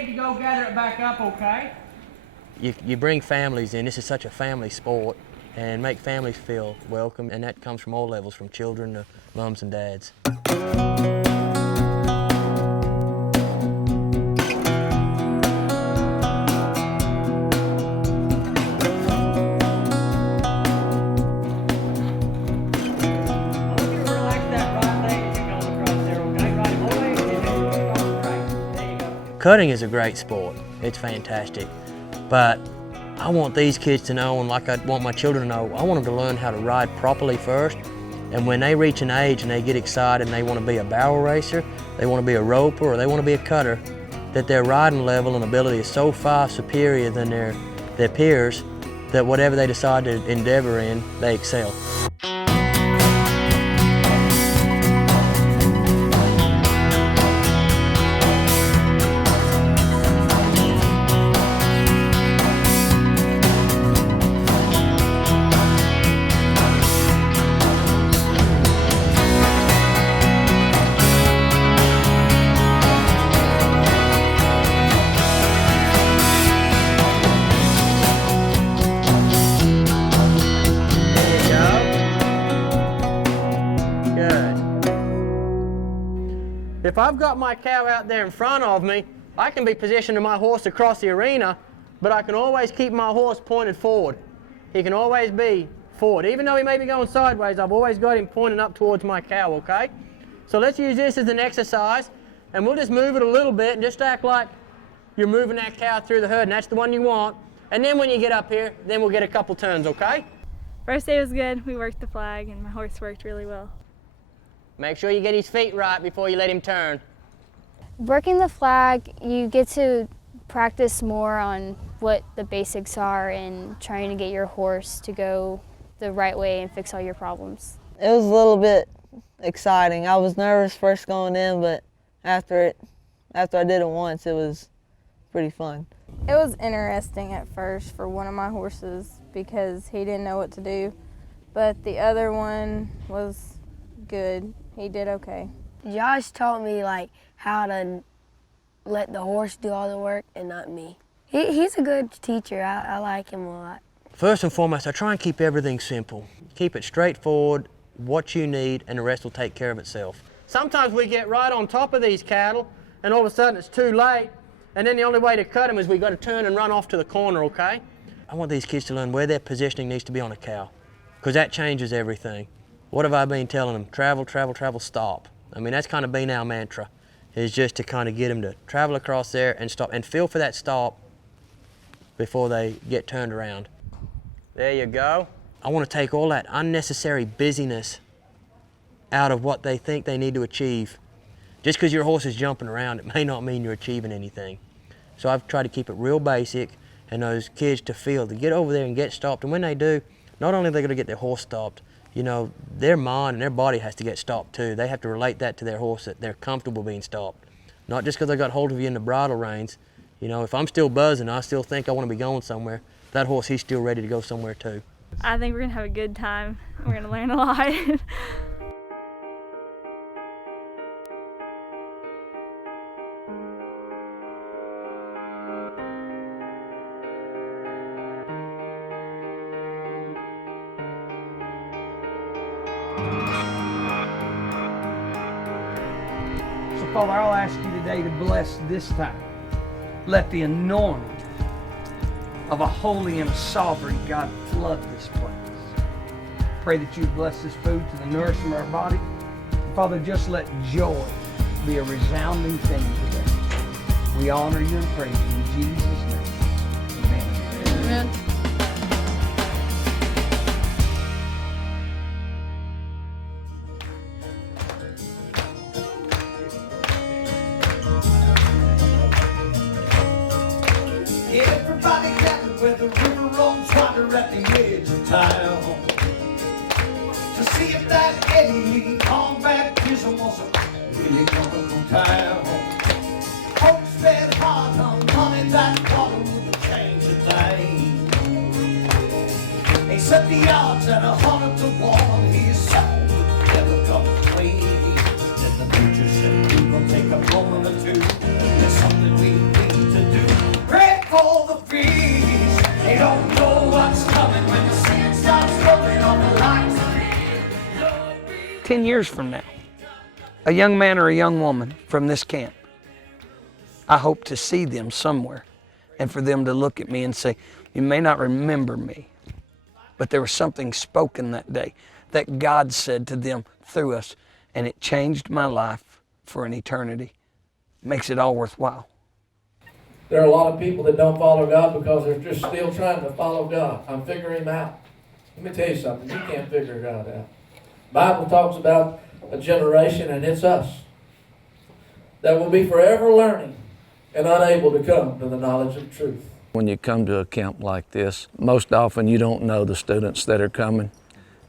need to go gather it back up, okay? You bring families in. This is such a family sport, and make families feel welcome, and that comes from all levels, from children to moms and dads. Cutting is a great sport. It's fantastic. But I want these kids to know, and like I want my children to know, I want them to learn how to ride properly first. And when they reach an age and they get excited and they want to be a barrel racer, they want to be a roper, or they want to be a cutter, that their riding level and ability is so far superior than their peers that whatever they decide to endeavor in, they excel. If I've got my cow out there in front of me, I can be positioning my horse across the arena, but I can always keep my horse pointed forward. He can always be forward. Even though he may be going sideways, I've always got him pointing up towards my cow, okay? So let's use this as an exercise, and we'll just move it a little bit and just act like you're moving that cow through the herd, and that's the one you want. And then when you get up here, then we'll get a couple turns, okay? First day was good. We worked the flag, and my horse worked really well. Make sure you get his feet right before you let him turn. Working the flag, you get to practice more on what the basics are and trying to get your horse to go the right way and fix all your problems. It was a little bit exciting. I was nervous first going in, but after I did it once, it was pretty fun. It was interesting at first for one of my horses because he didn't know what to do, but the other one was good. He did okay. Josh taught me like how to let the horse do all the work and not me. He's a good teacher. I like him a lot. First and foremost, I try and keep everything simple. Keep it straightforward, what you need, and the rest will take care of itself. Sometimes we get right on top of these cattle, and all of a sudden it's too late, and then the only way to cut them is we've got to turn and run off to the corner, okay? I want these kids to learn where their positioning needs to be on a cow, because that changes everything. What have I been telling them? Travel, travel, travel, stop. I mean, that's kind of been our mantra, is just to kind of get them to travel across there and stop, and feel for that stop before they get turned around. There you go. I want to take all that unnecessary busyness out of what they think they need to achieve. Just because your horse is jumping around, it may not mean you're achieving anything. So I've tried to keep it real basic, and those kids to feel, to get over there and get stopped. And when they do, not only are they going to get their horse stopped, you know, their mind and their body has to get stopped too. They have to relate that to their horse, that they're comfortable being stopped. Not just because they got hold of you in the bridle reins. You know, if I'm still buzzing, I still think I want to be going somewhere, that horse, he's still ready to go somewhere too. I think we're going to have a good time. We're going to learn a lot. So Father, I'll ask you today to bless this time. Let the anointing of a holy and a sovereign God flood this place. Pray that you bless this food to the nourishment of our body. And Father, just let joy be a resounding thing today. We honor you and praise you in Jesus' name. Amen. Amen. Everybody gathered where the river rolls water at the edge of town to see if that Eddie on baptism was a really gonna go down. Folks bet hard on money that water wouldn't change a thing. They set the odds at 100 to 1. His soul would never come clean. Then the preacher said, "We're gonna take a moment or two. There's something we need to all the breeze. They don't know what's coming when the sand starts rolling on the lights. 10 years from now, a young man or a young woman from this camp, I hope to see them somewhere and for them to look at me and say, you may not remember me, but there was something spoken that day that God said to them through us, and it changed my life for an eternity. Makes it all worthwhile. There are a lot of people that don't follow God because they're just still trying to follow God. I'm figuring him out. Let me tell you something. You can't figure God out. The Bible talks about a generation, and it's us, that will be forever learning and unable to come to the knowledge of truth. When you come to a camp like this, most often you don't know the students that are coming,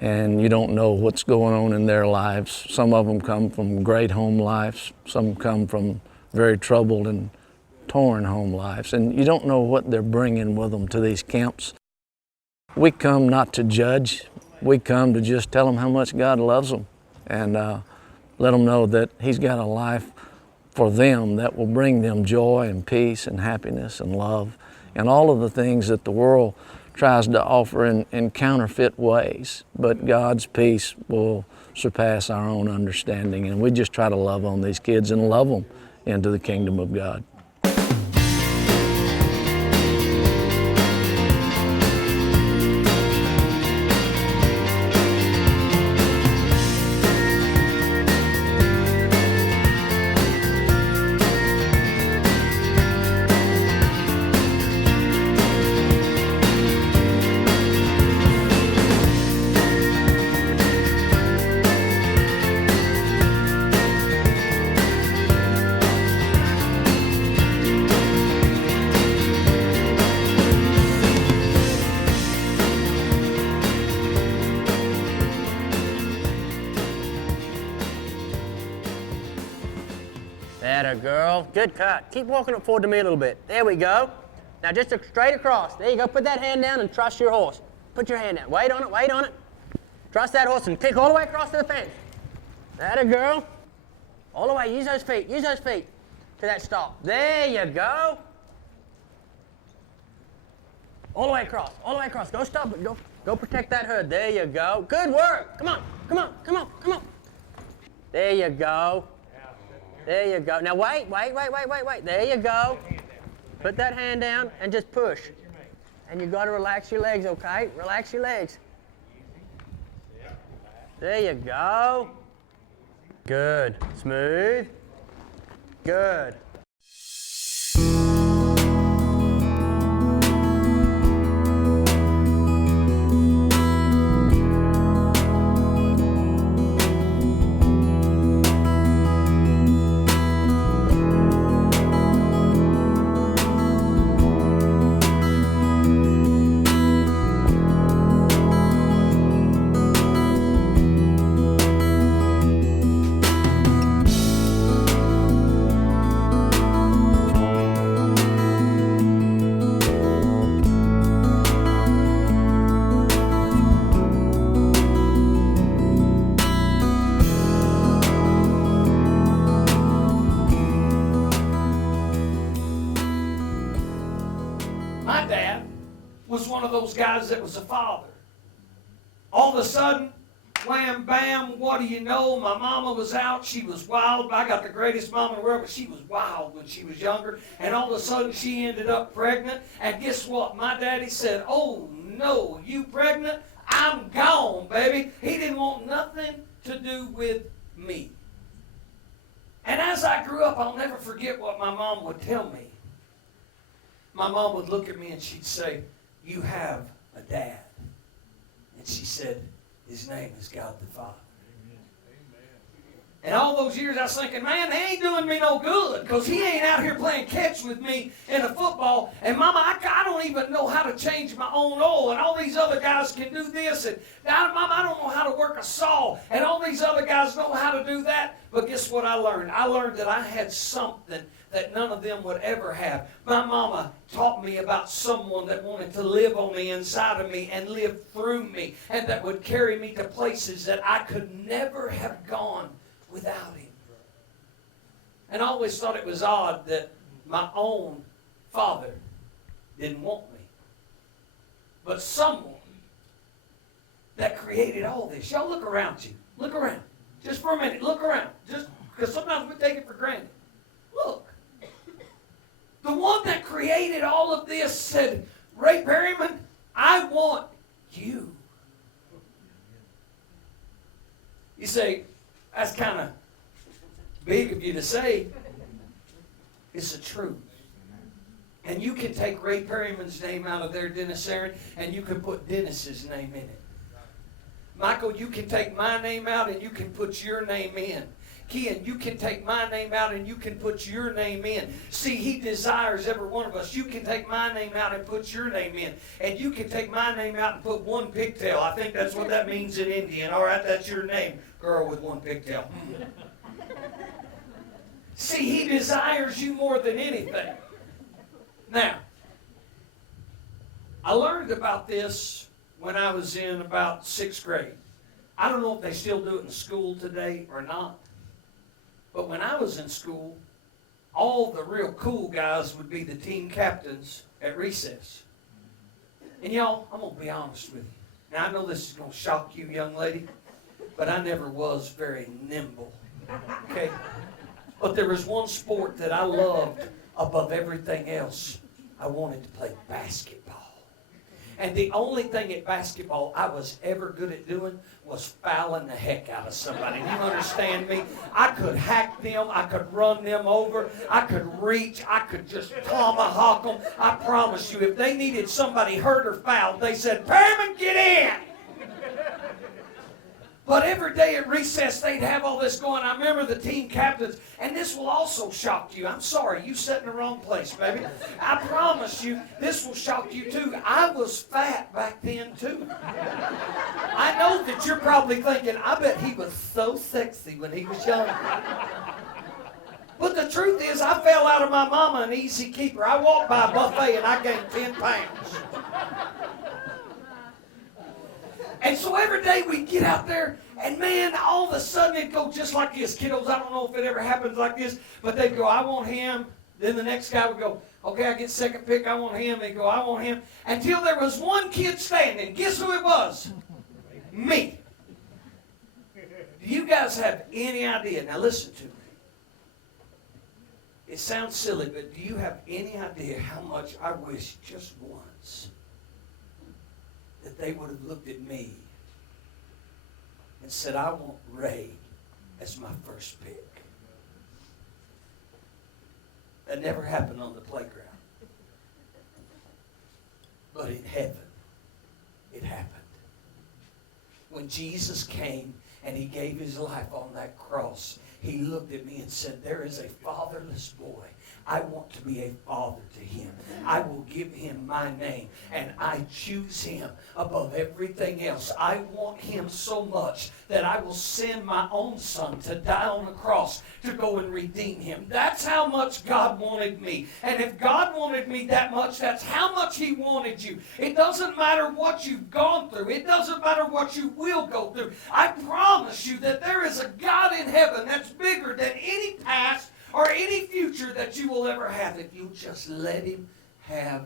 and you don't know what's going on in their lives. Some of them come from great home lives. Some come from very troubled and torn home lives, and you don't know what they're bringing with them to these camps. We come not to judge. We come to just tell them how much God loves them and let them know that He's got a life for them that will bring them joy and peace and happiness and love and all of the things that the world tries to offer in counterfeit ways. But God's peace will surpass our own understanding, and we just try to love on these kids and love them into the kingdom of God. Atta girl. Good cut. Keep walking it forward to me a little bit. There we go. Now just straight across. There you go. Put that hand down and trust your horse. Put your hand down. Wait on it. Wait on it. Trust that horse and kick all the way across to the fence. Atta girl. All the way. Use those feet. Use those feet to that stop. There you go. All the way across. All the way across. Go stop it. Go protect that herd. There you go. Good work. Come on. Come on. Come on. Come on. There you go. There you go. Now wait. There you go. Put that hand down and just push. And you got to relax your legs, okay? Relax your legs. There you go. Good. Smooth. Good. My dad was one of those guys that was a father. All of a sudden, wham, bam, what do you know? My mama was out. She was wild. I got the greatest mama in the world, but she was wild when she was younger. And all of a sudden, she ended up pregnant. And guess what? My daddy said, oh, no, you pregnant? I'm gone, baby. He didn't want nothing to do with me. And as I grew up, I'll never forget what my mom would tell me. My mom would look at me and she'd say, you have a dad. And she said, his name is God the Father. And all those years I was thinking, man, he ain't doing me no good because he ain't out here playing catch with me in a football. And Mama, I don't even know how to change my own oil. And all these other guys can do this. And Mama, I don't know how to work a saw. And all these other guys know how to do that. But guess what I learned? I learned that I had something that none of them would ever have. My mama taught me about someone that wanted to live on the inside of me and live through me. And that would carry me to places that I could never have gone without him. And I always thought it was odd that my own father didn't want me. But someone that created all this. Y'all look around you. Look around. Just for a minute. Look around. Just because sometimes we take it for granted. Look. The one that created all of this said, Ray Perryman, I want you. You say, that's kind of big of you to say. It's the truth. And you can take Ray Perryman's name out of there, Dennis Aaron, and you can put Dennis's name in it. Michael, you can take my name out and you can put your name in. Ken, you can take my name out and you can put your name in. See, he desires every one of us. You can take my name out and put your name in. And you can take my name out and put one pigtail. I think that's what that means in Indian. All right, that's your name. Girl with one pigtail. See, he desires you more than anything. Now, I learned about this when I was in about 6th grade. I don't know if they still do it in school today or not. But when I was in school, all the real cool guys would be the team captains at recess. And y'all, I'm going to be honest with you. Now, I know this is going to shock you, young lady, but I never was very nimble. Okay? But there was one sport that I loved above everything else. I wanted to play basketball. And the only thing at basketball I was ever good at doing was fouling the heck out of somebody. Do you understand me? I could hack them. I could run them over. I could reach. I could just tomahawk them. I promise you, if they needed somebody hurt or fouled, they said, Perryman, get in! But every day at recess, they'd have all this going. I remember the team captains, and this will also shock you. I'm sorry, you sat in the wrong place, baby. I promise you, this will shock you too. I was fat back then too. I know that you're probably thinking, I bet he was so sexy when he was young. But the truth is, I fell out of my mama an easy keeper. I walked by a buffet and I gained 10 pounds. And so every day we'd get out there, and man, all of a sudden it'd go just like this. Kiddos, I don't know if it ever happens like this, but they'd go, I want him. Then the next guy would go, okay, I get second pick, I want him. They'd go, I want him. Until there was one kid standing. Guess who it was? Me. Do you guys have any idea? Now listen to me. It sounds silly, but do you have any idea how much I wish just once that they would have looked at me and said, I want Ray as my first pick. That never happened on the playground. But in heaven, it happened. When Jesus came and he gave his life on that cross, he looked at me and said, there is a fatherless boy. I want to be a father to him. I will give him my name, and I choose him above everything else. I want him so much that I will send my own son to die on the cross to go and redeem him. That's how much God wanted me. And if God wanted me that much, that's how much he wanted you. It doesn't matter what you've gone through. It doesn't matter what you will go through. I promise you that there is a God in heaven that's bigger than any past or any future that you will ever have if you just let him have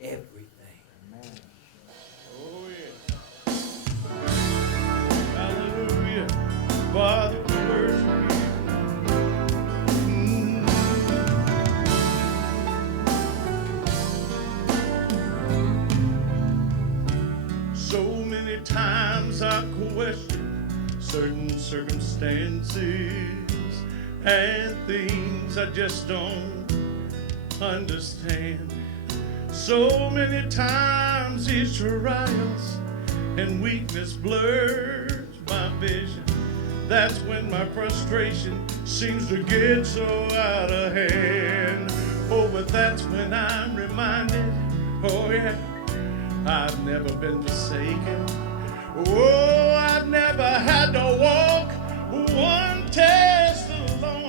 everything. Amen. Oh, yeah. Hallelujah. Father, we worship you. So many times I question certain circumstances and things I just don't understand. So many times these trials and weakness blurs my vision. That's when my frustration seems to get so out of hand. Oh, but that's when I'm reminded, oh yeah, I've never been forsaken. Oh, I've never had to walk one test alone.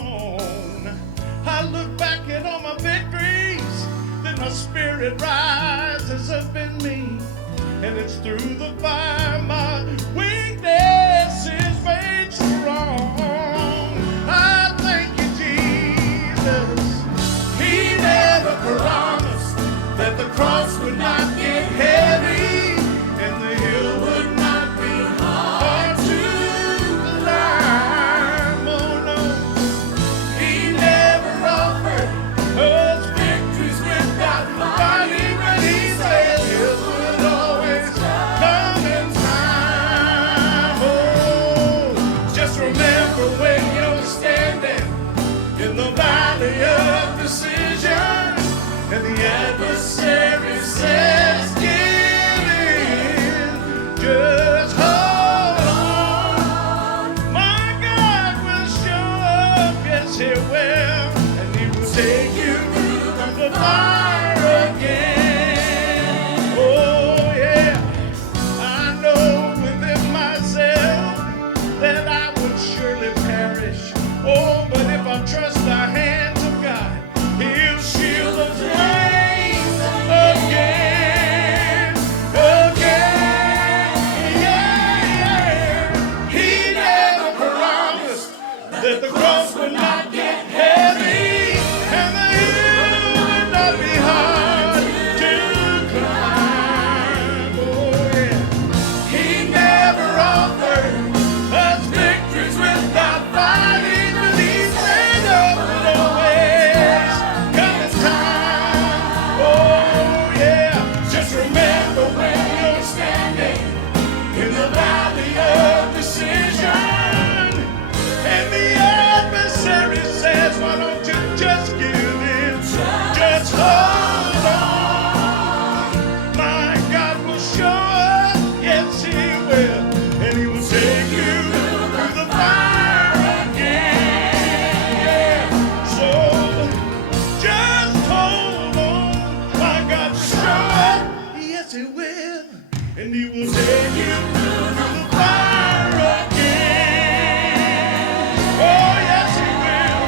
I look back at all my victories, then my spirit rises up in me, and it's through the fire my weakness is made strong. I thank you, Jesus. He never promised that the cross He will, and He will take you through the fire again. Oh, yes, He will.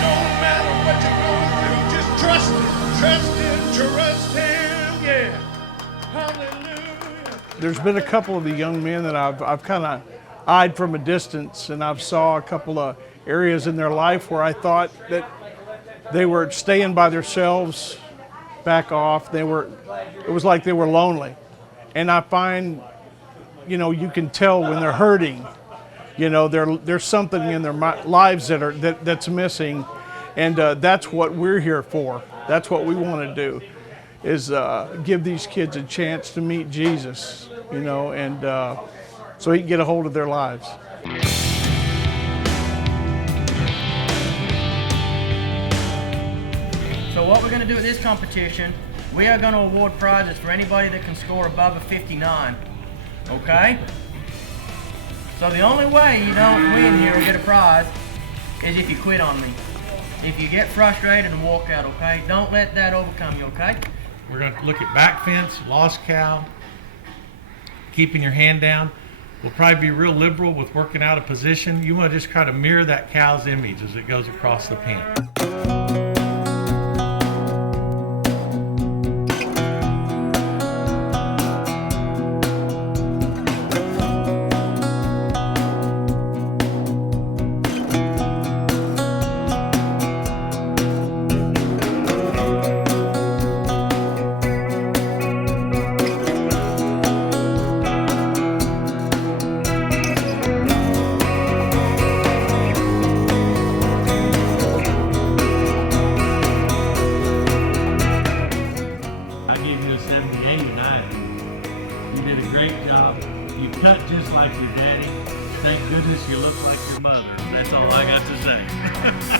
No matter what you're going through, just trust Him, yeah. Hallelujah. There's been a couple of the young men that I've kind of eyed from a distance, and I've saw a couple of areas in their life where I thought that they were staying by themselves, back off. It was like they were lonely. And I find, you can tell when they're hurting, there's something in their lives that's missing. And that's what we're here for. That's what we want to do, is give these kids a chance to meet Jesus, and so He can get a hold of their lives. So what we're going to do at this competition, we are going to award prizes for anybody that can score above a 59, okay? So the only way you don't win here or get a prize is if you quit on me. If you get frustrated and walk out, okay? Don't let that overcome you, okay? We're going to look at back fence, lost cow, keeping your hand down. We'll probably be real liberal with working out a position. You want to just try to mirror that cow's image as it goes across the pen. You cut just like your daddy. Thank goodness you look like your mother. That's all I got to say.